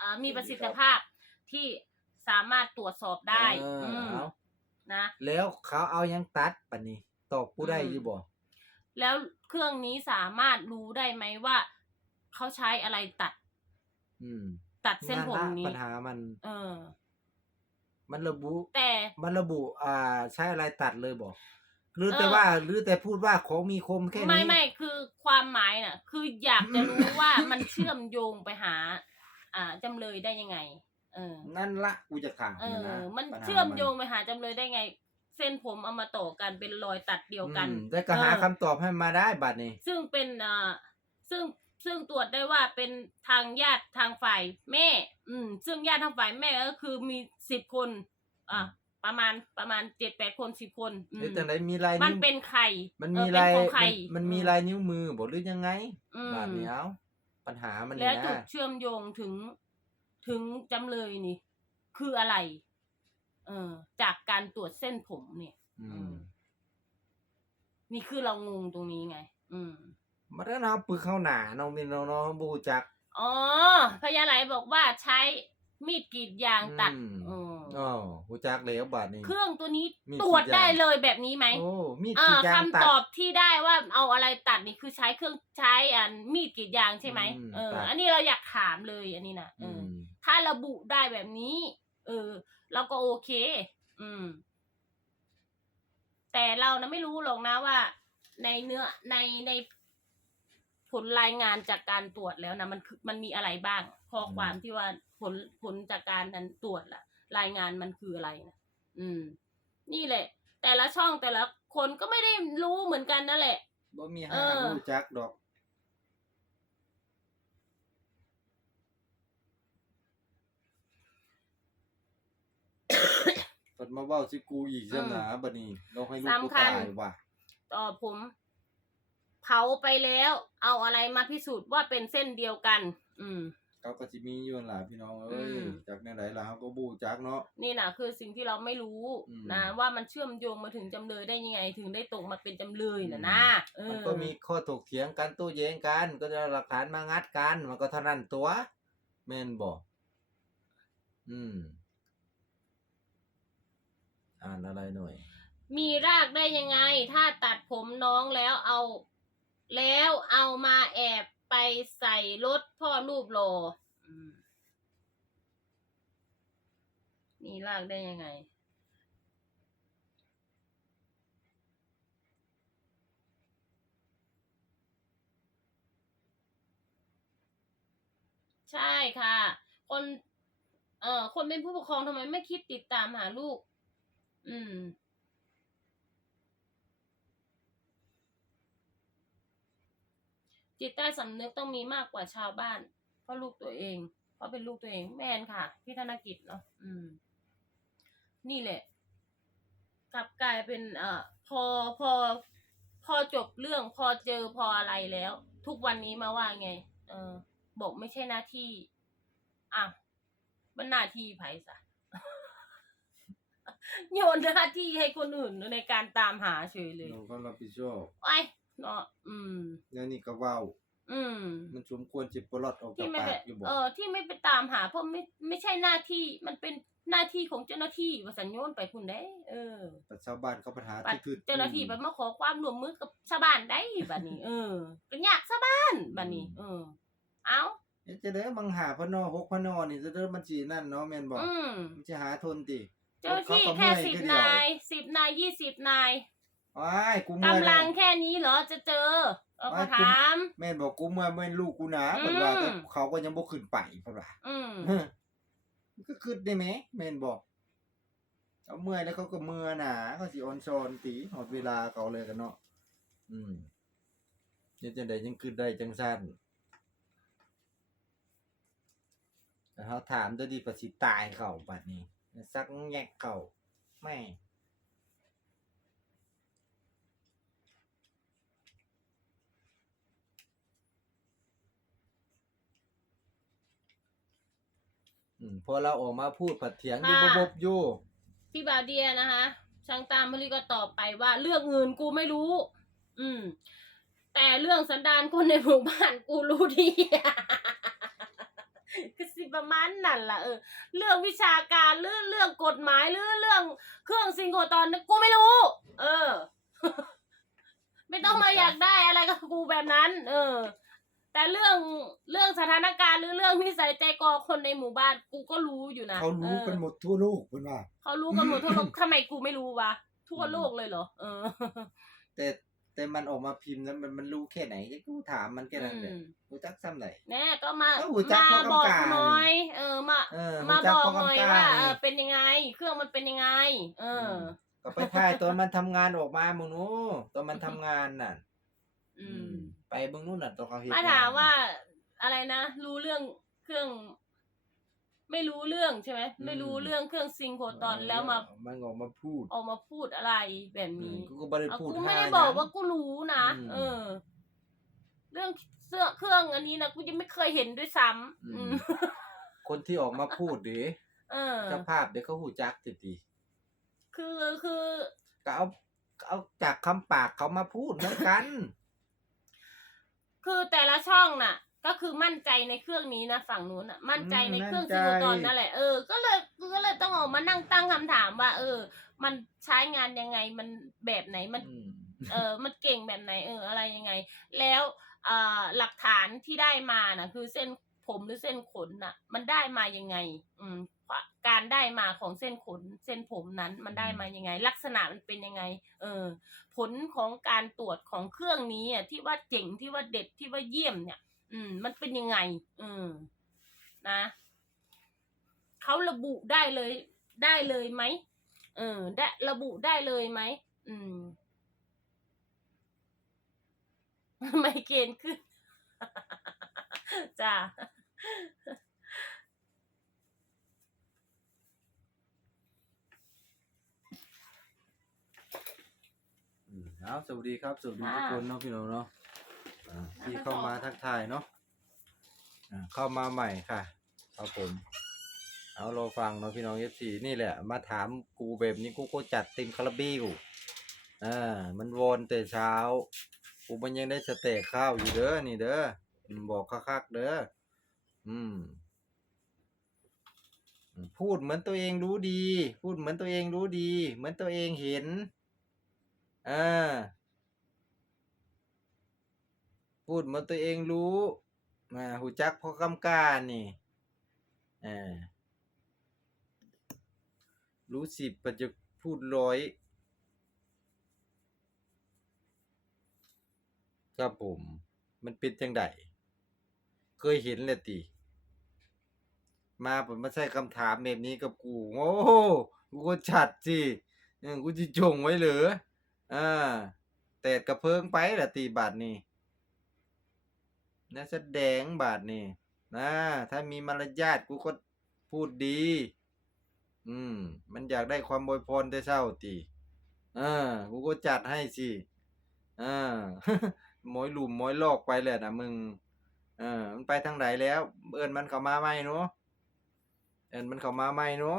อ่ามีประสิทธิภาพที่สามารถตรวจสอบได้เอออืมเอานะ แล้วเขาเอายังตัดปะนี่ตอบผู้ได้อืมอยู่บ่แล้วเครื่องนี้สามารถรู้ได้ไหมว่า เขาใช้อะไรตัดอืมตัดเส้นผมละนี้ ปัญหามัน เออ มันระบุ แต่ มันระบุ อ่า ใช้อะไรตัดเลยบอกหรือเออแต่ว่า หรือแต่พูดว่าของมีคมแค่นี้ ไม่ไม่คือความหมายน่ะ คืออยากจะรู้ว่ามันเชื่อมโยงไปหา อ่าจำเลยได้ยังไง เออ นั่นละกูจะถามเออ นะมันปัญหาเชื่อมโยงไปหาจำเลยได้ไง เส้นผมเอามาต่อกันเป็นรอยตัดเดียวกัน อืมแต่ก็หาเออ คำตอบให้มาได้บัดนี้ ซึ่งเป็นอ่าซึ่งซึ่งตรวจได้ว่าเป็นทางญาติทางฝ่ายแม่ อืม ซึ่งญาติทางฝ่ายแม่ก็คือมีสิบคน อ่าประมาณประมาณเจ็ดแปดคนสิบคนอืมเอ๊ะแต่ไหนมีลายมันนิ้วเป็นใครมันเอมีอเป็ลานยของใครมันมันมีอืลายนิ้วมือบอกหรือยังไง อืม บาดนี้เอา ปัญหามันแล้วนี่จุดนะเชื่อมโยงถึงถึงจำเลยนี่ คืออะไร เออจากการตรวจเส้นผมเนี่ยอือืมมนี่คือเรางงตรงนี้ไง อืมมันก็เอาปึกเข้าหนาน้องมีน้องน้องบูจักอ๋อพญาไหลบอกว่าใช้มีดกรีดยางตัดอืม อืมอ๋อบูจักแล้วบาดนี้ เครื่องตัวนี้มีดตรวจกรีดยาง ได้เลยแบบนี้ไหมโอ้มีดเอกรีอดยางตัคำตดอบที่ได้ว่าเอาอะไรตัดนี่คือใช้เครื่องใช้อันมีดกรีดยางใช่ไหมอืมเออตัดอันนี้เราอยากถามเลยอันนี้นะเออืออ มถ้าระบุได้แบบนี้ เออ เราก็โอเค อืม แต่เรานะไม่รู้หรอกนะว่า ในเนื้อในในผลรายงานจากการตรวจแล้วนะมันคือมันมีอะไรบ้าง ข้อความที่ว่าผลผลจากการนั้นตรวจล่ะ รายงานมันคืออะไรนะอืม นี่แหละ แต่ละช่องแต่ละคนก็ไม่ได้รู้เหมือนกันนั่นแหละบ่มีเอหาอบูจักดอกเปิดมาเว้าสิกูอีกซะนะบัดนี้เราให้ลูกกูสำคัตาญยว่ะต่อผมเผาไปแล้ว เอาอะไรมาพิสูจน์ว่าเป็นเส้นเดียวกัน อืม เขาก็สิมีอยู่นั่นล่ะพี่น้องเอ้ยอืม จากแนวไหนล่ะเฮาก็บูจักเนาะ นี่นะคือสิ่งที่เราไม่รู้อืม นะว่ามันเชื่อมโยงมาถึงจำเลยได้ยังไง ถึงได้ตกมาเป็นจำเลยนะนะเออมันก็มีข้อถกเถียงกันโต้แย้งกัน ก็จะเอาหลักฐานมางัดกัน มันก็เท่านั้นตัว แม่นบ่อืม อ่านอะไรหน่อย มีรากได้ยังไง ถ้าตัดผมน้องแล้วเอา แล้วเอามาแอบไป ใส่รถพ่อรูปโลอืมมีรากได้ยังไง ใช่ค่ะ คน เอ่อ คนเป็นผู้ปกครองทำไมไม่คิดติดตามหาลูก อืม จิตใต้สำนึกต้องมีมากกว่าชาวบ้าน เพราะลูกตัวเอง เพราะเป็นลูกตัวเองแม่นค่ะ พี่ธนกิจเนาะอืม นี่แหละ กลับกลายเป็นเอ่อพอพอ พอจบเรื่องพอเจอพออะไรแล้ว ทุกวันนี้มาว่าไง เออ บอกไม่ใช่หน้าที่อะมันหน้าที่ไผสะโยนหน้าที่ให้คนอื่นในการตามหาเฉยเลย เราก็รับผิดชอบ ไอ้ เนาะอืม แล้วนี่ก็เว้าอืม มันสมควรจิบปลอดออกจาที่กไม่ปาไปกอยู่บ่เออ ที่ไม่ไปตามหา เพราะไม่ไม่ใช่หน้าที่มันเป็นหน้าที่ของเจ้าหน้าที่ว่าสัญญนไปพุ่นได้เออแต่ชาวบ้านเขาปัญหาปัดที่คือเจ้าหน้าที่ไปมาขอความร่วมมือกับชาวบ้านได้บัดนี้ เออก็ยากชาวบ้านบัดนี้ เออ เอาเอ๊ะจะได้บังหาพนอหกพนอนี่จะได้มันสินั่นเนาะแม่นบ่อืม มันจะหาทนติ เจ้าหน้าที่เขาก็แค่เมื่อยสิบทีเดียวนายสิบนายยี่สิบนาย อ้ายกูเมื่อยกำลังแค่นี้เหรอจะเจอเออไม่ขอคุณถาม แม่นบอกกูเมื่อยแม่นลูกกูนะอืมเพิ่นว่าแต่เขาก็ยังบ่ขึ้นไปเพิ่นว่าอืมเฮ้อมันก็ขึ้นได้ไหมแม่นบอกเขาเมื่อยแล้วเขาก็เมื่อหนาเขาสิออนซอนตีหอดเวลาเขาเลยกันเนาะอืมเฮ็ดจังไดจังขึ้นได้จังซั่นแต่เขาถามตัวดีประสิตายเขาบัดนี้สักแงกเขาแม่ อืมพอเราออกมาพูดผัดเถียงอยู่ค่ะ บบๆอยู่พี่บาเดียนะคะช่างตามพลีก็ตอบไปว่าเรื่องอื่นกูไม่รู้ อืม แต่เรื่องสันดานคนในหมู่บ้านกูรู้ดีกระซิบประมาณนั่นล่ะเออ เรื่องวิชาการหรือเรื่องกฎหมายหรือเรื่องเครื่องซิงโครตอนกูไม่รู้ เออ ไม่ต้องมาอยากได้อะไรกับกูแบบนั้น เออ แต่เรื่องเรื่องสถานการณ์หรือเรื่องนิสัยใจคอคนในหมู่บ้านกูก็รู้อยู่นะเขารู้ออกันหมดทั่วโลกเพิ่นว่า เขารู้กันหมดทั่วโลกทำไมกูไม่รู้วะทั่วโลกเลยเหรอเออ แต่แต่มันออกมาพิมพ์แล้วมันมันรู้แค่ไหนกูถามมันแค่นั้นแหละอืมกูจักซ้ำไหนแน่ก็มาก็หูจักมาพ่อบอกกำกับหน่อยเออมาเออมารู้จับอกพ่หน่อยกำกับว่าเออนี่เป็นยังไง เครื่องมันเป็นยังไง เออ ก็ไปถ่ายตอนมันทำงานออกมามึงนู้ตอนมันทำงานน่ะ อืม ไปเบิ่งนู่นน่ะตอนเขาเฮ็ดมาถามว่าอะไรนะรู้เรื่องเครื่อง ไม่รู้เรื่องใช่ไหมไม่รู้เรื่องเครื่องซิงโครตอนแล้วมามันออกมาพูดออกมาพูดอะไรแบบอืมนี้กูก็บ่ได้เอาพูดกูไม่ให้ได้บอกนะว่ากูรู้นะอืมเออ เรื่องเสื้อเครื่องอันนี้นะกูยังไม่เคยเห็นด้วยซ้ำอือืมมคนที่ออกมาพูดดิเออเจ้าภาพเดี๋ยวเขาหูจักติดีคือคือก็เอาเอาจากคำปากเขามาพูดเหมือนกัน คือแต่ละช่องน่ะ ก็คือมั่นใจในเครื่องนี้นะฝั่งนู้นน่ะ มั่นใจในเครื่องมั่ซินใจโครตอนนั่นแหละเออก็เลยก็เลยต้องออกมานั่งตั้งคำถามว่า เออ มันใช้งานยังไงมันแบบไหนมัน อืม เออมันเก่งแบบไหนเอออะไรยังไง แล้วเอ่อหลักฐานที่ได้มาน่ะคือเส้นผมหรือเส้นขนน่ะ มันได้มายังไง อืม การได้มาของเส้นขนเส้นผมนั้นมันได้มายังไง ลักษณะมันเป็นยังไง เออ ผลของการตรวจของเครื่องนี้อะที่ว่าเจ๋งที่ว่าเด็ดที่ว่าเยี่ยมเนี่ย อืม มันเป็นยังไง อืมนะเขาระบุได้เลยได้เลยไหมเออได้ระบุได้เลยไหมอืมไม่เกณฑ์ขึ้นจ้า อืมเอา สวัสดีครับสวัสดีค่ะทุกคนเนาะพี่น้องเนาะอ่าที่เข้ามาทักทายเนาะอ่าเข้ามาใหม่ค่ะครับผม เอาเราฟังเนาะพี่น้องเอฟซีนี่แหละ มาถามกูแบบนี้กูก็จัดเต็มคาราเบลอ่ามันวอนแต่เช้า กูมันยังได้สเต็กข้าวอยู่เด้อนี่เด้ออืมบอกคักๆเด้ออืม พูดเหมือนตัวเองรู้ดี พูดเหมือนตัวเองรู้ดี เหมือนตัวเองเห็น อ่า พูดเหมือนตัวเองรู้มาหูจักพอกำการนี่อ่ารู้สิบปัจจะพูดร้อยครับผม มันเป็นจังไดเคยเห็นเลยติ มาผมมาใช้คำถามแบบนี้กับกู โอ้โหกูก็ชัดสิกูจะจงไว้เหรออ่าแต่กระเพิงไปละตีบาทนี่ นะแสดงบาทนี่นะถ้ามีมารยาทกูก็พูดดี อืม มันอยากได้ความบวยพรแต่เช้าตีอ่ากูก็จัดให้สิอ่าหมอยหลุมหมอยลอกไปแหละนะมึงเออมันไปทางไหนแล้ว เอินมันเข้ามาไหมเนาะเอินมันเข้ามาไหมเนาะ